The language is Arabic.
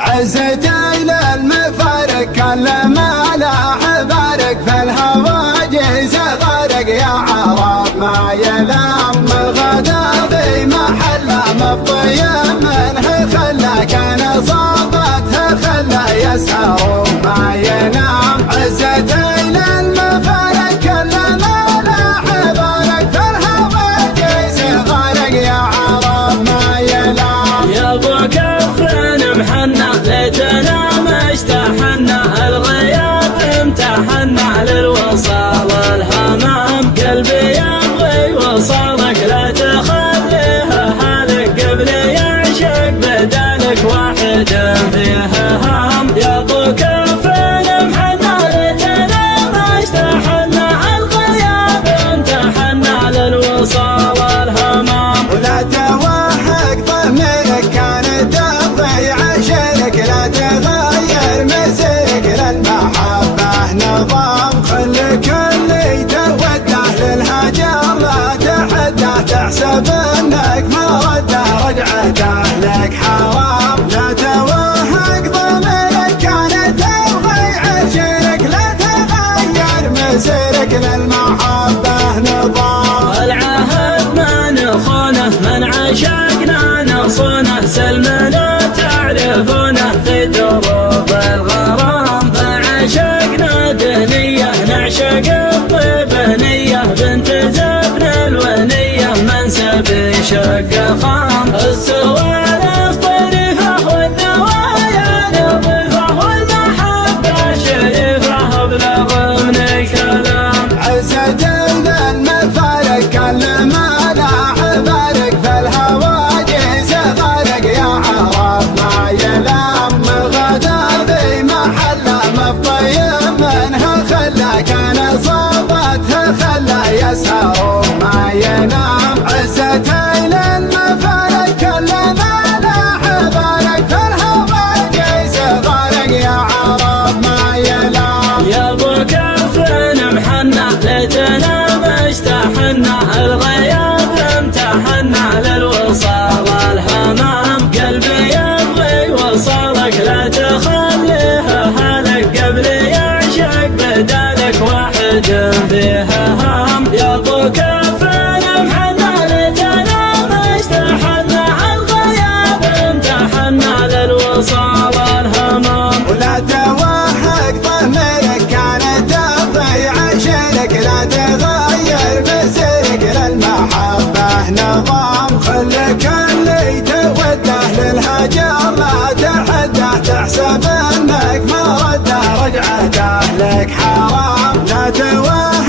عزتي للمفارق كل ما لاح بارق في الهواجس غارق يا عرب ما يلام الغدا في محله مبطي منه خلى كان صابته خلى يسهر ما ينام عزتي للمفارق كل ما لاح بارق في الهواجس غارق يا عرب ما يلام يا ابو كفن محنى ليتنا ما اشتحنا الغياب امتحنا للوصال الهمام قلبي يبغي وصالك لا تخليها حالك قبل يعشق بدالك واحد فيه هام يا ابو كفن محنى ليتنا ما اشتحنا الغياب امتحنا للوصال الهمام ولا توهق ضميرك كانت تضيع عشرك لا تغير مسيرك للمحبة نظام خلي كل توده للهجر لا تحده تحسب انك ما رده رجعته لك حرام لا توهق ضميرك كانت تضيع عشرك لا تغير مسيرك للمحبة نظام العهد ما نخونه من عشقنا نصونه سلمنا تعرفونه في دروب الغرام فعشقنا دنية نعشق الطيب نية بنت زبن الونية منسب شق خام السوالف طريفة والنوايا نظيفة والمحبة شريفة ابلغ من الكلام عزتي للمفارق كل ما لاح بارق في الهواجس غارق يا عرب ما يلام الغدا في محله مبطي منه خلى كان صابته خلى يسهر ما ينام عزتي للمفارق كل ما لاح بارق في الهواجس غارق يا عرب ما يلام يا ابو كفن محنى ليتنا ما اشتحنا الغياب امتحنا للوصال الهمام قلبي يبغي وصالك لا تخليها حالك قبل يعشق بدالك واحد فيه هام يا ابو كفن محنى ليتنا ما اشتحنا الغياب امتحنا للوصال الهمام ولا توهق ضميرك كانت تضيع عشرك لا تغير مسيرك للمحبة نظام خلي كل توده للهجر لا تحده تحسب انك ما رده رجعته لك حرام لا توهق